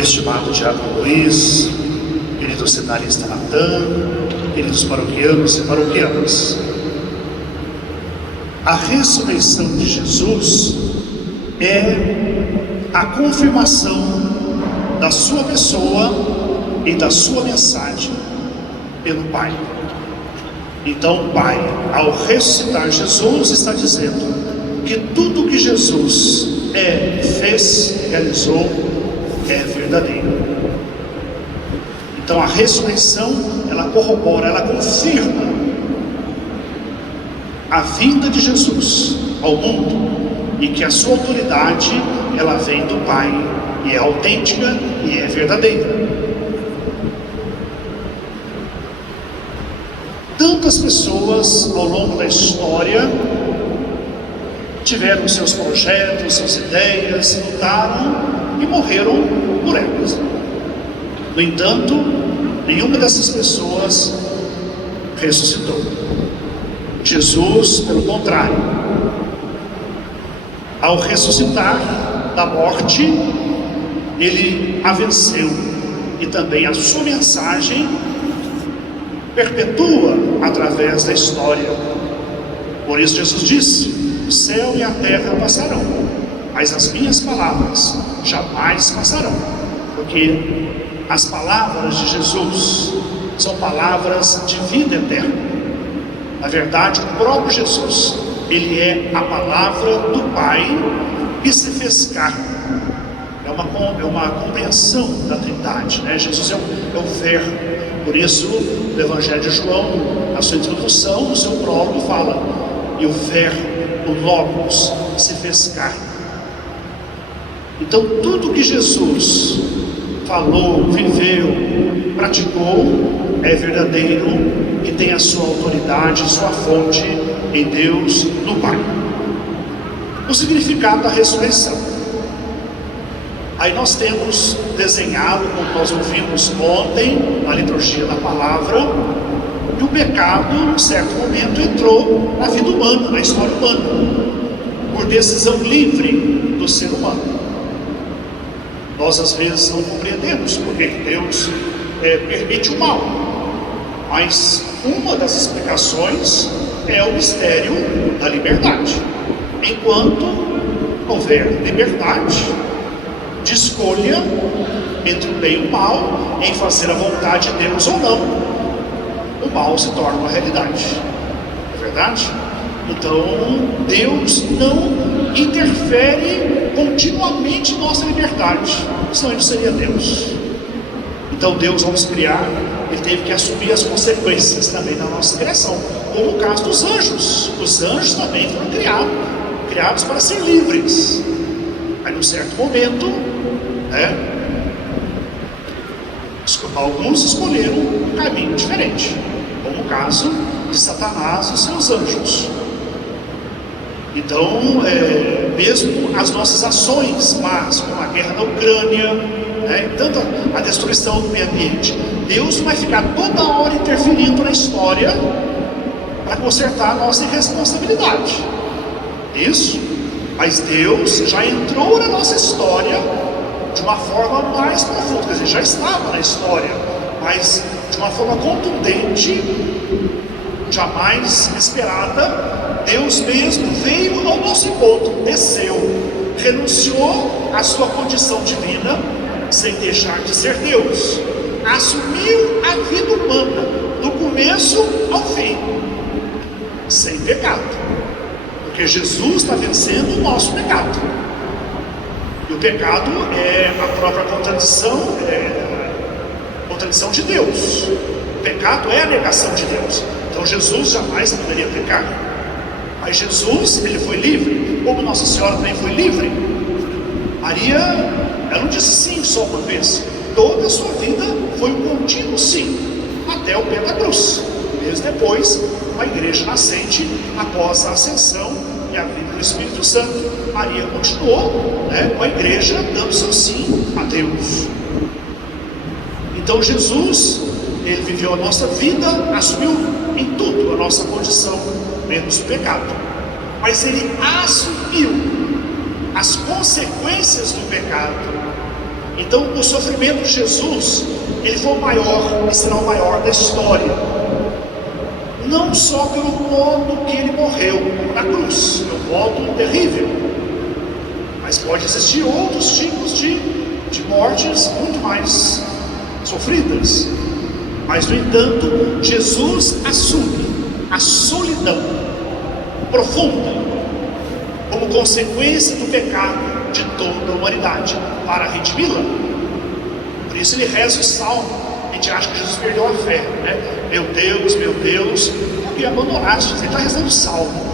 estimado Diácono Luiz, querido seminarista Natan, queridos paroquianos e paroquianas. A ressurreição de Jesus é a confirmação da sua pessoa e da sua mensagem pelo Pai. Então o Pai, ao ressuscitar Jesus, está dizendo que tudo que Jesus fez, realizou, é verdadeiro. Então a ressurreição, ela corrobora, ela confirma a vinda de Jesus ao mundo e que a sua autoridade, ela vem do Pai e é autêntica e é verdadeira. Tantas pessoas ao longo da história tiveram seus projetos, suas ideias, lutaram e morreram por elas. No entanto, nenhuma dessas pessoas ressuscitou. Jesus, pelo contrário, ao ressuscitar da morte, ele a venceu, e também a sua mensagem perpetua através da história. Por isso Jesus disse: o céu e a terra passarão, mas as minhas palavras jamais passarão. Porque as palavras de Jesus são palavras de vida eterna. Na verdade, o próprio Jesus, ele é a palavra do Pai que se fez carne. É uma compreensão da Trindade, né? Jesus é o Verbo. Por isso, no Evangelho de João, na sua introdução, no seu prólogo, fala: e o Verbo, o Logos, se fez carne. Então, tudo que Jesus falou, viveu, praticou, é verdadeiro e tem a sua autoridade, sua fonte em Deus, no Pai. O significado da ressurreição. Aí nós temos desenhado, como nós ouvimos ontem, na liturgia da palavra, que o pecado, em certo momento, entrou na vida humana, na história humana, por decisão livre do ser humano. Nós às vezes não compreendemos porque Deus permite o mal, mas uma das explicações é o mistério da liberdade. Enquanto houver liberdade de escolha entre o bem e o mal, em fazer a vontade de Deus ou não, o mal se torna uma realidade. É verdade? Então Deus não interfere continuamente em nossa liberdade, senão ele seria Deus. Então Deus, ao nos criar, ele teve que assumir as consequências também da nossa criação, como no caso dos anjos. Os anjos também foram criados para ser livres. Aí num certo momento, alguns escolheram um caminho diferente, como o caso de Satanás e seus anjos. Então, mesmo as nossas ações más, como a guerra na Ucrânia, tanto a destruição do meio ambiente, Deus não vai ficar toda hora interferindo na história para consertar a nossa irresponsabilidade. Isso, mas Deus já entrou na nossa história de uma forma mais profunda, quer dizer, já estava na história, mas de uma forma contundente, jamais esperada. Deus mesmo veio ao nosso encontro, desceu, renunciou à sua condição divina, sem deixar de ser Deus, assumiu a vida humana, do começo ao fim, sem pecado, porque Jesus está vencendo o nosso pecado. E o pecado é a própria contradição de Deus. O pecado é a negação de Deus. Então Jesus jamais poderia pecar. Mas Jesus, ele foi livre, como Nossa Senhora também foi livre. Maria, ela não disse sim só uma vez. Toda a sua vida foi um contínuo sim, até o pé da cruz. Mesmo depois, a igreja nascente, após a ascensão e a vida do Espírito Santo, Maria continuou com a igreja dando seu sim a Deus. Então Jesus, ele viveu a nossa vida, assumiu em tudo a nossa condição, menos o pecado, mas ele assumiu as consequências do pecado Então o sofrimento de Jesus, ele foi o maior e será o maior da história. Não só pelo modo que ele morreu na cruz, é um modo terrível, mas pode existir outros tipos de mortes muito mais sofridas. Mas, no entanto, Jesus assume a solidão profunda como consequência do pecado de toda a humanidade para redimi-la. Por isso ele reza o salmo. A gente acha que Jesus perdeu a fé, né? Meu Deus, por que abandonaste? Ele está rezando o salmo.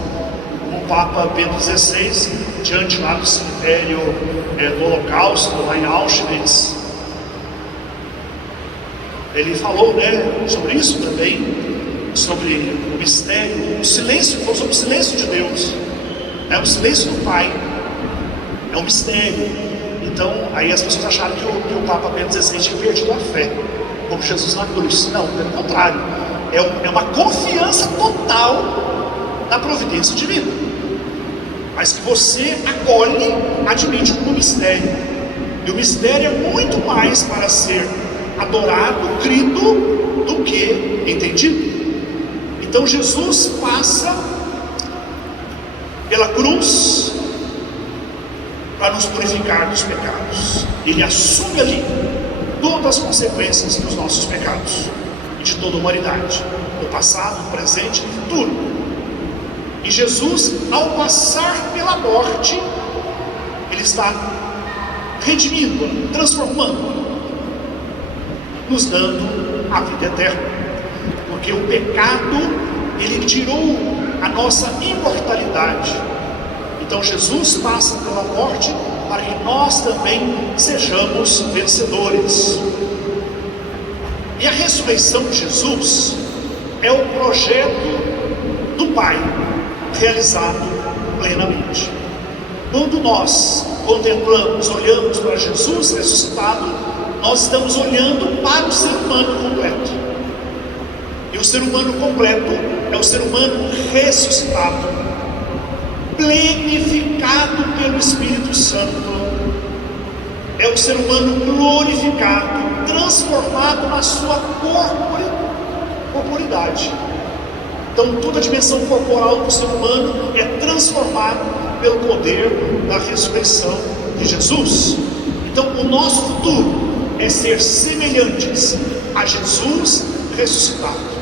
O Papa Bento XVI, diante lá do cemitério do Holocausto, lá em Auschwitz, ele falou, né, sobre isso também, sobre o mistério, o silêncio, falou sobre o silêncio de Deus, o silêncio do Pai, é um mistério. Então, aí as pessoas acharam que o Papa Bento XVI tinha perdido a fé, como Jesus na cruz. Não, pelo contrário, é uma confiança total na providência divina, mas que você acolhe, admite como mistério. E o mistério é muito mais para ser adorado, crido, do que entendido. Então Jesus passa pela cruz para nos purificar dos pecados. Ele assume ali todas as consequências dos nossos pecados e de toda a humanidade, do passado, do presente e do futuro. E Jesus, ao passar pela morte, ele está redimindo, transformando, nos dando a vida eterna, porque o pecado, ele tirou a nossa imortalidade. Então Jesus passa pela morte para que nós também sejamos vencedores. E a ressurreição de Jesus é o projeto do Pai realizado plenamente. Quando nós contemplamos, olhamos para Jesus ressuscitado, nós estamos olhando para o ser humano completo. E o ser humano completo é o ser humano ressuscitado, plenificado pelo Espírito Santo. É o ser humano glorificado, transformado na sua corporidade. Então toda a dimensão corporal do ser humano é transformada pelo poder da ressurreição de Jesus. Então o nosso futuro é ser semelhantes a Jesus ressuscitado.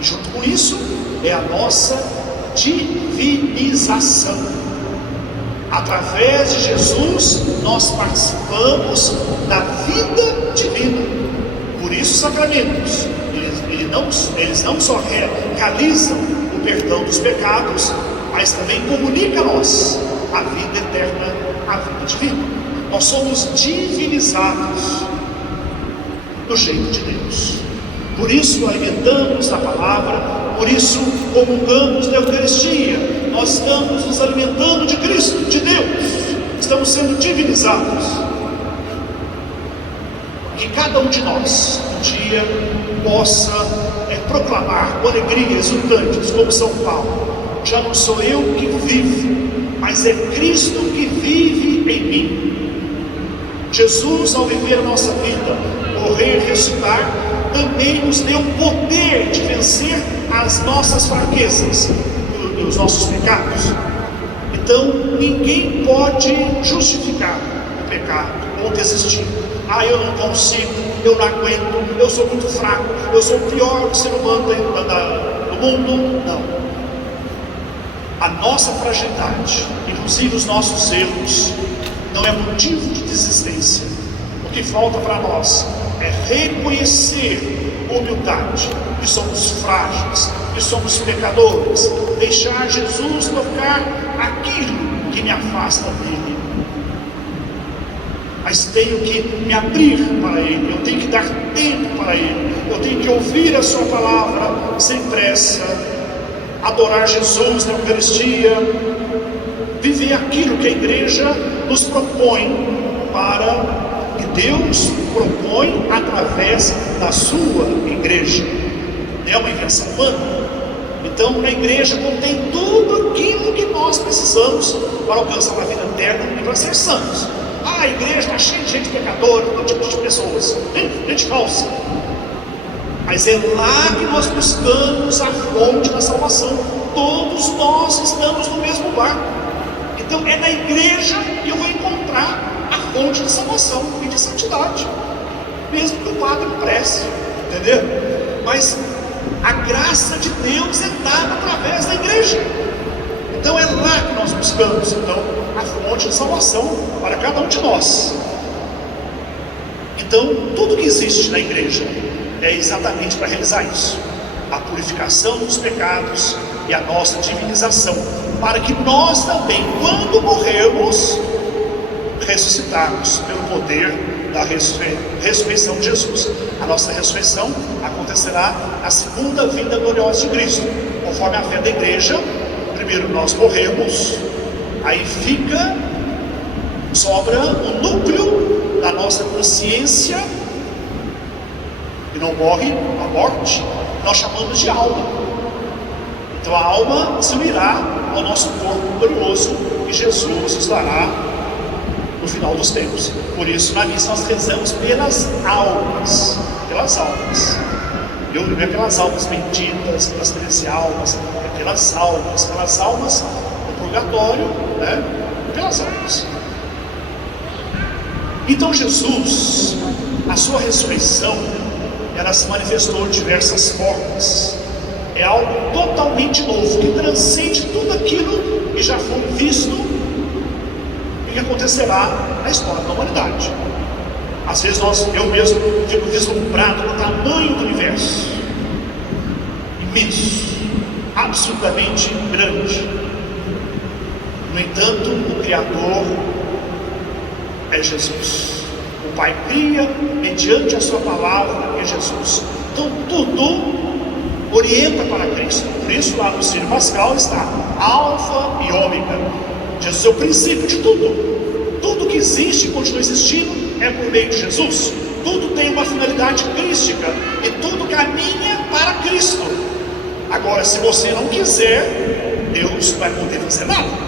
E junto com isso é a nossa divinização. Através de Jesus nós participamos da vida divina. Por isso os sacramentos, eles não só realizam o perdão dos pecados, mas também comunicam a nós a vida eterna, a vida divina. Nós somos divinizados do jeito de Deus. Por isso alimentamos da palavra, por isso comungamos da Eucaristia. Nós estamos nos alimentando de Cristo, de Deus. Estamos sendo divinizados. Que cada um de nós um dia possa proclamar com alegria, exultantes, como São Paulo: já não sou eu que vivo, mas é Cristo que vive em mim. Jesus, ao viver a nossa vida, morrer e ressuscitar, também nos deu o poder de vencer as nossas fraquezas e os nossos pecados. Então ninguém pode justificar o pecado ou desistir. Eu não consigo, eu não aguento, eu sou muito fraco, eu sou o pior ser humano do mundo. Não. A nossa fragilidade, inclusive os nossos erros, não é motivo de desistência. O que falta para nós é reconhecer com humildade que somos frágeis, que somos pecadores, deixar Jesus tocar aquilo que me afasta dele. Mas tenho que me abrir para Ele, eu tenho que dar tempo para Ele, eu tenho que ouvir a Sua palavra sem pressa, adorar Jesus na Eucaristia, viver aquilo que a igreja nos propõe, que Deus propõe através da sua igreja. Não é uma invenção humana. Então na igreja contém tudo aquilo que nós precisamos para alcançar a vida eterna e para ser santos. Ah, a igreja está cheia de gente pecadora, todo tipo de pessoas, gente falsa. Mas é lá que nós buscamos a fonte da salvação. Todos nós estamos no mesmo barco. Então é na igreja que eu vou encontrar a fonte de salvação e de santidade, mesmo que o padre não preste, entendeu? Mas a graça de Deus é dada através da igreja. Então é lá que nós buscamos então a fonte de salvação para cada um de nós. Então tudo que existe na igreja é exatamente para realizar isso: a purificação dos pecados e a nossa divinização, para que nós também, quando morrermos, ressuscitarmos pelo poder da ressurreição de Jesus. A nossa ressurreição acontecerá na segunda vinda gloriosa de Cristo, conforme a fé da igreja. Primeiro nós morremos, aí sobra o núcleo da nossa consciência, e não morre a morte, nós chamamos de alma. Então a alma se unirá ao nosso corpo glorioso, e Jesus nos dará no final dos tempos. Por isso na missa nós rezamos pelas almas, não é pelas almas benditas, pelas 13 almas, é pelas almas do purgatório, né? Pelas almas. Então Jesus, a sua ressurreição, ela se manifestou de diversas formas. É algo totalmente novo, que transcende tudo aquilo que já foi visto e que acontecerá na história da humanidade. Às vezes eu mesmo fico vislumbrado no tamanho do universo, imenso, absolutamente grande. No entanto, o Criador é Jesus. O Pai cria mediante a sua palavra, é Jesus. Então tudo orienta para Cristo. Por isso lá no Sírio Pascal está Alfa e Ômega. Jesus é o princípio de tudo. Tudo que existe e continua existindo é por meio de Jesus. Tudo tem uma finalidade crística e tudo caminha para Cristo. Agora, se você não quiser, Deus não vai poder fazer nada.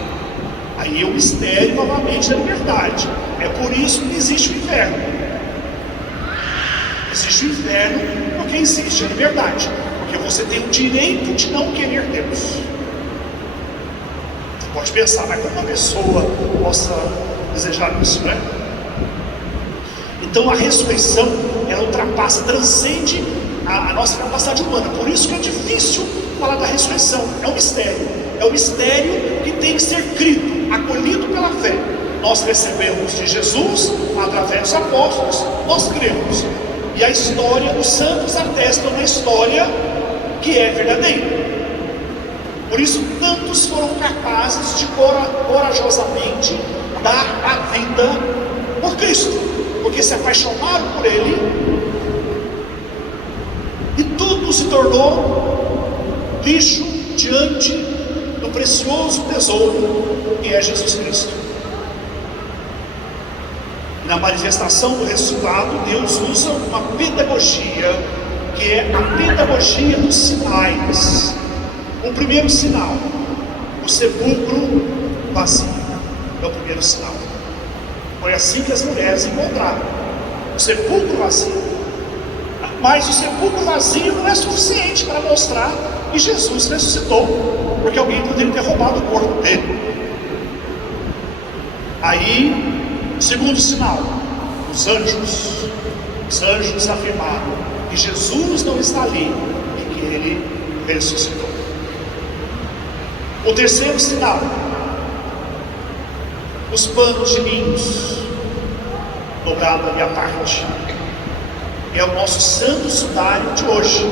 Aí é o mistério novamente da liberdade. É por isso que existe o inferno. Existe o inferno porque existe a liberdade, porque você tem o direito de não querer Deus. Você pode pensar, mas como uma pessoa possa desejar isso, né? Então a ressurreição, ela ultrapassa, transcende a nossa capacidade humana. Por isso que é difícil falar da ressurreição. É um mistério. É um mistério que tem que ser crido, acolhido pela fé. Nós recebemos de Jesus através dos apóstolos, nós cremos. E a história, os santos atestam uma história que é verdadeira. Por isso tantos foram capazes de corajosamente dar a vida por Cristo, porque se apaixonaram por Ele, e tudo se tornou lixo diante do precioso tesouro que é Jesus Cristo. Na manifestação do ressuscitado, Deus usa uma pedagogia, que é a pedagogia dos sinais. O primeiro sinal, o sepulcro vazio, é o primeiro sinal. Foi assim que as mulheres encontraram, o sepulcro vazio. Mas o sepulcro vazio não é suficiente para mostrar que Jesus ressuscitou, porque alguém poderia ter roubado o corpo dele. Aí, o segundo sinal, os anjos afirmaram que Jesus não está ali e que ele ressuscitou. O terceiro sinal, os panos de linhos dobrados da minha parte, é o nosso santo sudário de hoje,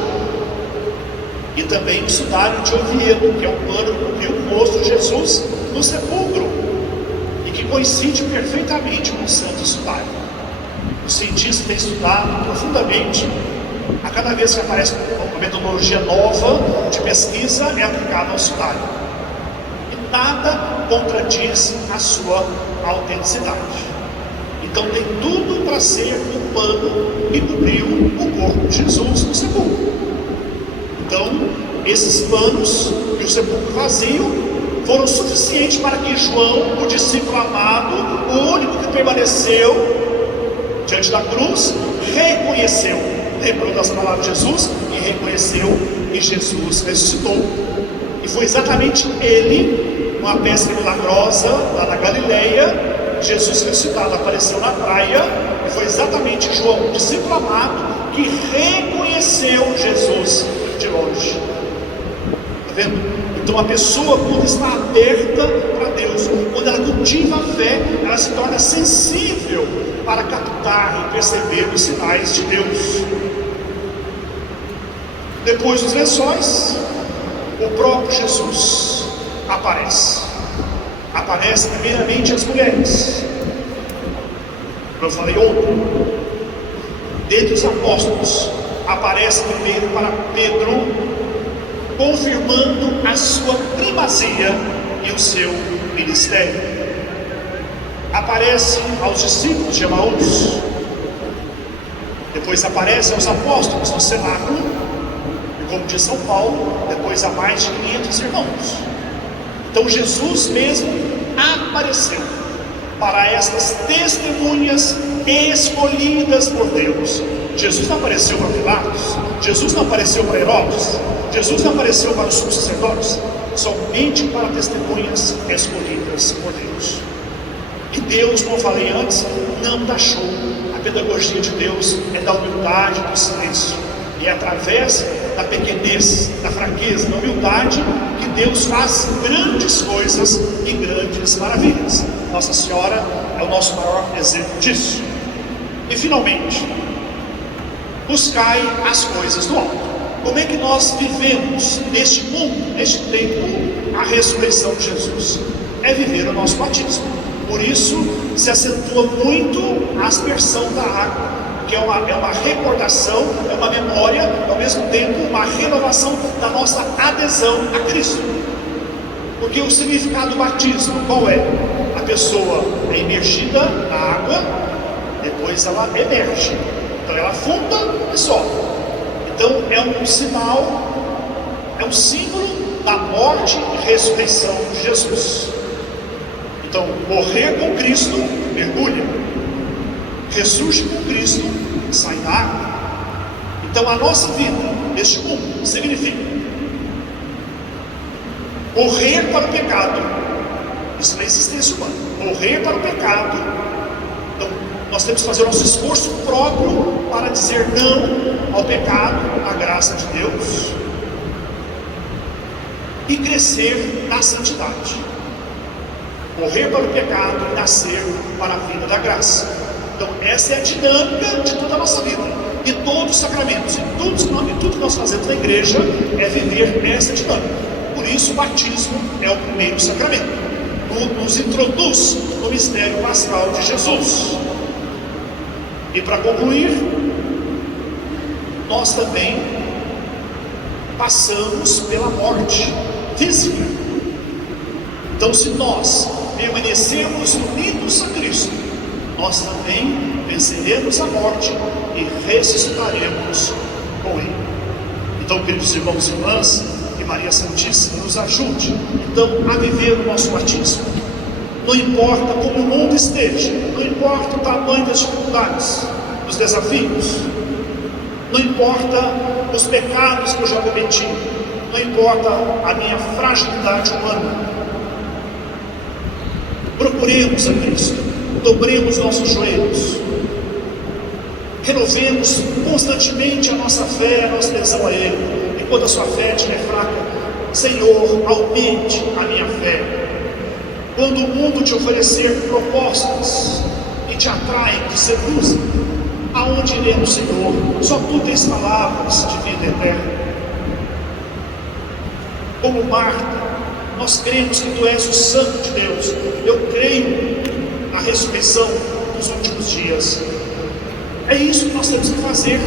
e também o sudário de Oviedo, que é o pano que cobriu o rosto de Jesus no sepulcro, e que coincide perfeitamente com o santo sudário. O cientista tem estudado profundamente. A cada vez que aparece uma metodologia nova de pesquisa, é aplicada ao sudário, e nada contradiz a sua autenticidade. Então tem tudo para ser o pano que cobriu o corpo de Jesus no sepulcro. Então esses panos e o sepulcro vazio foram suficientes para que João, o discípulo amado, o único que permaneceu diante da cruz, reconheceu, lembrou das palavras de Jesus e reconheceu que Jesus ressuscitou. E foi exatamente ele, numa pesca milagrosa lá na Galileia, Jesus ressuscitado apareceu na praia, e foi exatamente João, o discípulo amado, que reconheceu Jesus de longe. Está vendo? Então a pessoa, quando está aberta para Deus, quando ela cultiva a fé, ela se torna sensível para captar e perceber os sinais de Deus. Depois dos lençóis, o próprio Jesus aparece. Aparece primeiramente as mulheres. Como eu falei ontem, dentre os apóstolos, aparece primeiro para Pedro, confirmando a sua primazia e o seu ministério. Aparece aos discípulos de Emaús, depois aparece aos apóstolos no cenáculo, e como diz São Paulo, depois a mais de 500 irmãos. Então Jesus mesmo apareceu para estas testemunhas escolhidas por Deus. Jesus não apareceu para Pilatos, Jesus não apareceu para Herodes, Jesus não apareceu para os sumos sacerdotes, somente para testemunhas escolhidas por Deus. E Deus, como eu falei antes, não dá show. A pedagogia de Deus é da humildade, do silêncio. E é através da pequenez, da fraqueza, da humildade, que Deus faz grandes coisas e grandes maravilhas. Nossa Senhora é o nosso maior exemplo disso. E finalmente, buscai as coisas do alto. Como é que nós vivemos neste mundo, neste tempo, a ressurreição de Jesus? É viver o nosso batismo. Por isso se acentua muito a aspersão da água, que é uma recordação, é uma memória, ao mesmo tempo uma renovação da nossa adesão a Cristo. Porque o significado do batismo qual é? A pessoa é imergida na água, depois ela emerge, então ela afunda e sobe. Então é um sinal, é um símbolo da morte e ressurreição de Jesus. Então, morrer com Cristo, mergulha. Ressurge com Cristo, sai da água. Então a nossa vida neste mundo significa morrer para o pecado. Isso não é existência humana. Morrer para o pecado. Então nós temos que fazer o nosso esforço próprio para dizer não ao pecado, à graça de Deus, e crescer na santidade. Morrer para o pecado e nascer para a vida da graça. Então essa é a dinâmica de toda a nossa vida, de todos os sacramentos, e tudo que nós fazemos na igreja é viver essa dinâmica. Por isso o batismo é o primeiro sacramento, nos introduz no mistério pascal de Jesus. E para concluir, nós também passamos pela morte física. Então se nós permanecermos unidos a Cristo, nós também venceremos a morte e ressuscitaremos com Ele. Então, queridos irmãos e irmãs, que Maria Santíssima nos ajude então a viver o nosso batismo. Não importa como o mundo esteja, não importa o tamanho das dificuldades, dos desafios, não importa os pecados que eu já cometi, não importa a minha fragilidade humana. Procuremos a Cristo, dobremos nossos joelhos, renovemos constantemente a nossa fé, a nossa adesão a Ele. Enquanto a sua fé estiver fraca, Senhor, aumente a minha fé. Quando o mundo te oferecer propostas e te atraem, te seduzem, aonde iremos, Senhor? Só Tu tens palavras de vida eterna. Como Marta, nós cremos que Tu és o Santo de Deus. Eu creio na ressurreição dos últimos dias. É isso que nós temos que fazer,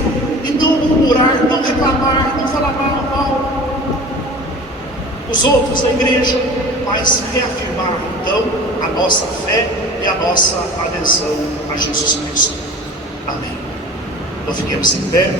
e não murmurar, não reclamar, não falar mal os outros da igreja, mas reafirmar então a nossa fé e a nossa adesão a Jesus Cristo. Amém. Então fiquemos em pé.